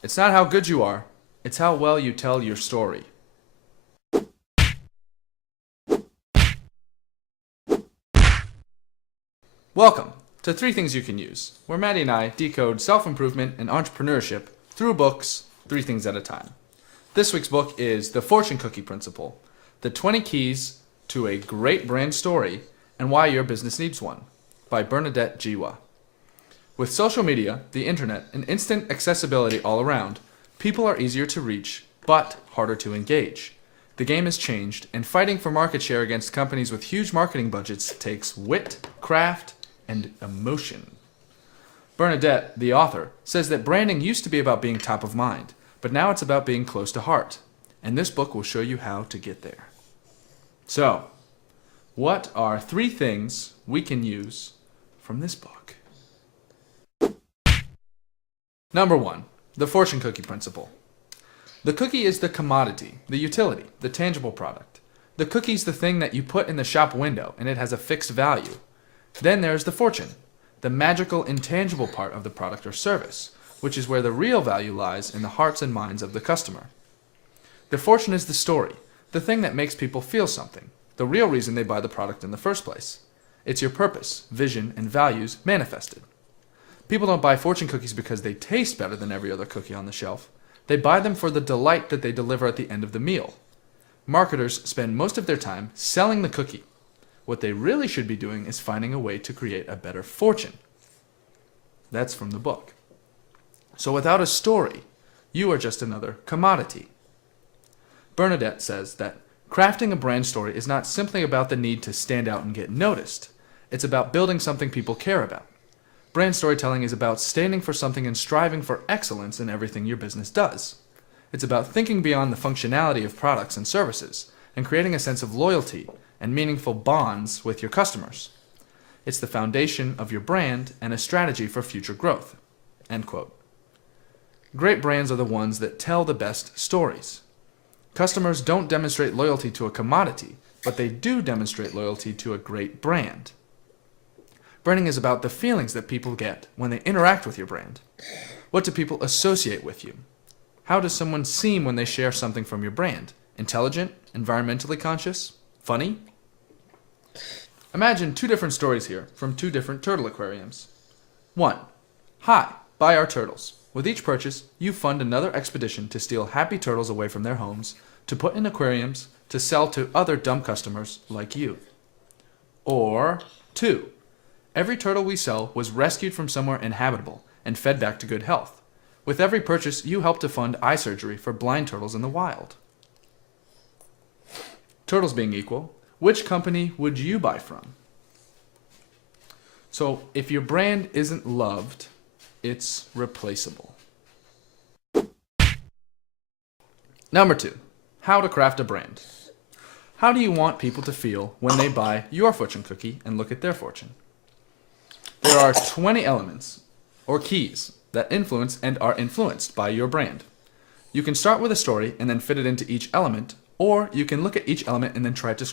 It's not how good you are, it's how well you tell your story. Welcome to 3 Things You Can Use, where Maddie and I decode self-improvement and entrepreneurship through books, 3 things at a time. This week's book is The Fortune Cookie Principle, the 20 Keys to a Great Brand Story and Why Your Business Needs One, by Bernadette Jiwa. With social media, the internet, and instant accessibility all around, people are easier to reach, but harder to engage. The game has changed, and fighting for market share against companies with huge marketing budgets takes wit, craft, and emotion. Bernadette, the author, says that branding used to be about being top of mind, but now it's about being close to heart, and this book will show you how to get there. So, what are 3 things we can use from this book? Number 1, the fortune cookie principle. The cookie is the commodity, the utility, the tangible product. The cookie's the thing that you put in the shop window, and it has a fixed value. Then there's the fortune, the magical, intangible part of the product or service, which is where the real value lies in the hearts and minds of the customer. The fortune is the story, the thing that makes people feel something, the real reason they buy the product in the first place. It's your purpose, vision, and values manifested. People don't buy fortune cookies because they taste better than every other cookie on the shelf. They buy them for the delight that they deliver at the end of the meal. Marketers spend most of their time selling the cookie. What they really should be doing is finding a way to create a better fortune. That's from the book. So without a story, you are just another commodity. Bernadette says that crafting a brand story is not simply about the need to stand out and get noticed. It's about building something people care about. Brand storytelling is about standing for something and striving for excellence in everything your business does. It's about thinking beyond the functionality of products and services and creating a sense of loyalty and meaningful bonds with your customers. It's the foundation of your brand and a strategy for future growth." End quote. Great brands are the ones that tell the best stories. Customers don't demonstrate loyalty to a commodity, but they do demonstrate loyalty to a great brand. Branding is about the feelings that people get when they interact with your brand. What do people associate with you? How does someone seem when they share something from your brand? Intelligent? Environmentally conscious? Funny? Imagine 2 different stories here from 2 different turtle aquariums. 1. Hi, buy our turtles. With each purchase, you fund another expedition to steal happy turtles away from their homes, to put in aquariums, to sell to other dumb customers like you. Or 2. Every turtle we sell was rescued from somewhere inhabitable and fed back to good health. With every purchase, you help to fund eye surgery for blind turtles in the wild. Turtles being equal, which company would you buy from? So, if your brand isn't loved, it's replaceable. Number 2, how to craft a brand. How do you want people to feel when they buy your fortune cookie and look at their fortune? There are 20 elements, or keys, that influence and are influenced by your brand. You can start with a story and then fit it into each element, or you can look at each element and then try to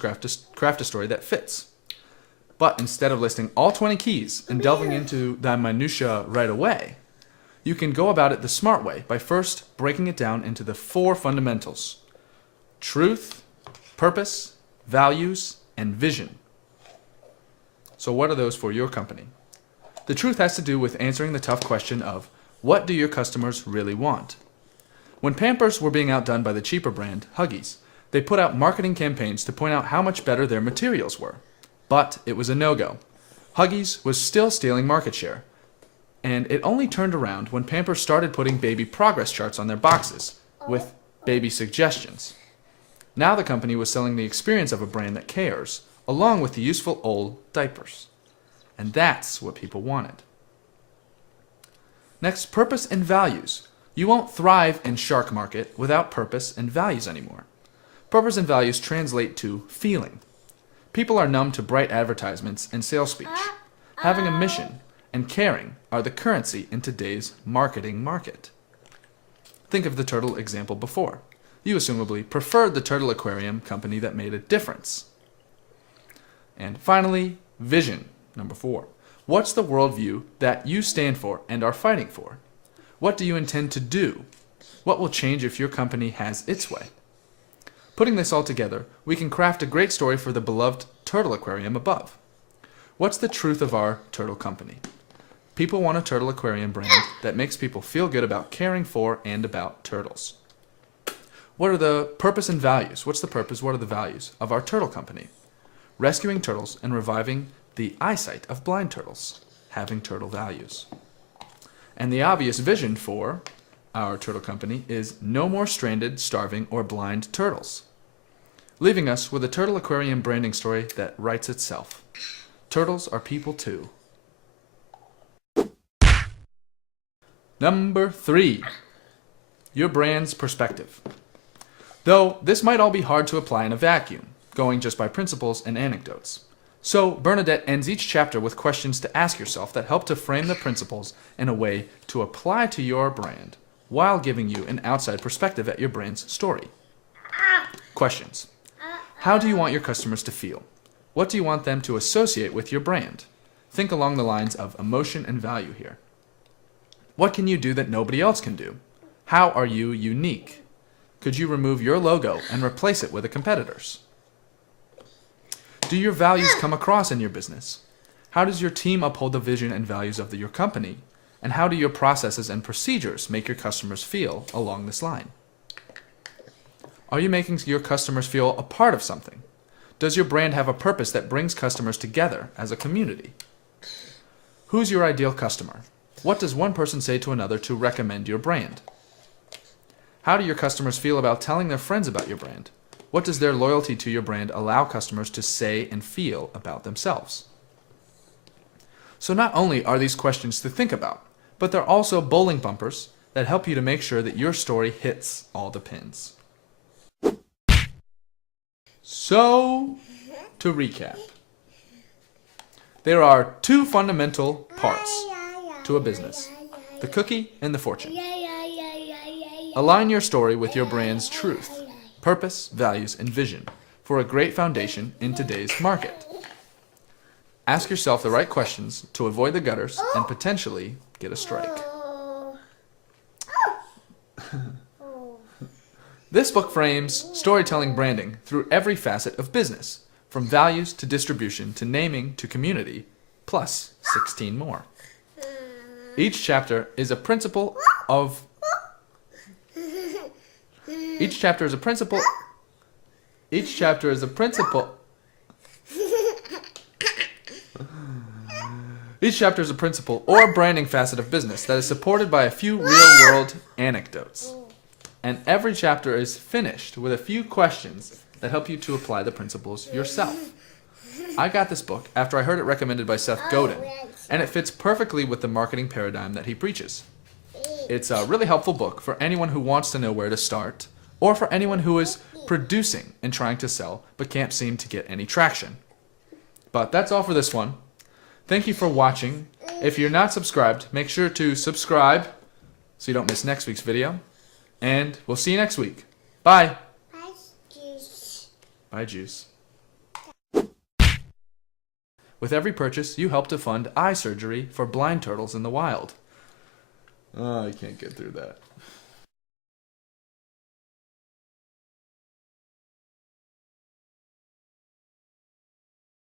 craft a story that fits. But instead of listing all 20 keys and delving into the minutiae right away, you can go about it the smart way by first breaking it down into the 4 fundamentals: truth, purpose, values, and vision. So what are those for your company? The truth has to do with answering the tough question of, what do your customers really want? When Pampers were being outdone by the cheaper brand, Huggies, they put out marketing campaigns to point out how much better their materials were. But it was a no-go. Huggies was still stealing market share. And it only turned around when Pampers started putting baby progress charts on their boxes with baby suggestions. Now the company was selling the experience of a brand that cares, along with the useful old diapers. And that's what people wanted. Next, purpose and values. You won't thrive in shark market without purpose and values anymore. Purpose and values translate to feeling. People are numb to bright advertisements and sales speech. Having a mission and caring are the currency in today's marketing market. Think of the turtle example before. You assumably preferred the turtle aquarium company that made a difference. And finally, vision. Number 4. What's the worldview that you stand for and are fighting for? What do you intend to do What will change if your company has its way? Putting this all together, we can craft a great story for the beloved turtle aquarium above. What's the truth of our turtle company? People want a turtle aquarium brand that makes people feel good about caring for and about turtles. What are the purpose and values? What's the purpose? What are the values of our turtle company? Rescuing turtles and reviving the eyesight of blind turtles. Having turtle values. And the obvious vision for our turtle company is no more stranded, starving, or blind turtles. Leaving us with a turtle aquarium branding story that writes itself. Turtles are people too. Number 3. Your brand's perspective. Though this might all be hard to apply in a vacuum, going just by principles and anecdotes. So Bernadette ends each chapter with questions to ask yourself that help to frame the principles in a way to apply to your brand, while giving you an outside perspective at your brand's story. Questions. How do you want your customers to feel? What do you want them to associate with your brand? Think along the lines of emotion and value here. What can you do that nobody else can do? How are you unique? Could you remove your logo and replace it with a competitor's? Do your values come across in your business? How does your team uphold the vision and values of your company? And how do your processes and procedures make your customers feel along this line? Are you making your customers feel a part of something? Does your brand have a purpose that brings customers together as a community? Who's your ideal customer? What does one person say to another to recommend your brand? How do your customers feel about telling their friends about your brand? What does their loyalty to your brand allow customers to say and feel about themselves? So not only are these questions to think about, but they're also bowling bumpers that help you to make sure that your story hits all the pins. So, to recap, there are 2 fundamental parts to a business, the cookie and the fortune. Align your story with your brand's truth, purpose, values, and vision for a great foundation in today's market. Ask yourself the right questions to avoid the gutters and potentially get a strike. This book frames storytelling branding through every facet of business, from values to distribution to naming to community, plus 16 more. Each chapter is a principle of Each chapter is a principle or branding facet of business that is supported by a few real-world anecdotes. And every chapter is finished with a few questions that help you to apply the principles yourself. I got this book after I heard it recommended by Seth Godin, and it fits perfectly with the marketing paradigm that he preaches. It's a really helpful book for anyone who wants to know where to start, or for anyone who is producing and trying to sell but can't seem to get any traction. But that's all for this one. Thank you for watching. If you're not subscribed, make sure to subscribe so you don't miss next week's video. And we'll see you next week. Bye. Bye, Juice. Bye, Juice. With every purchase, you help to fund eye surgery for blind turtles in the wild. Oh, I can't get through that.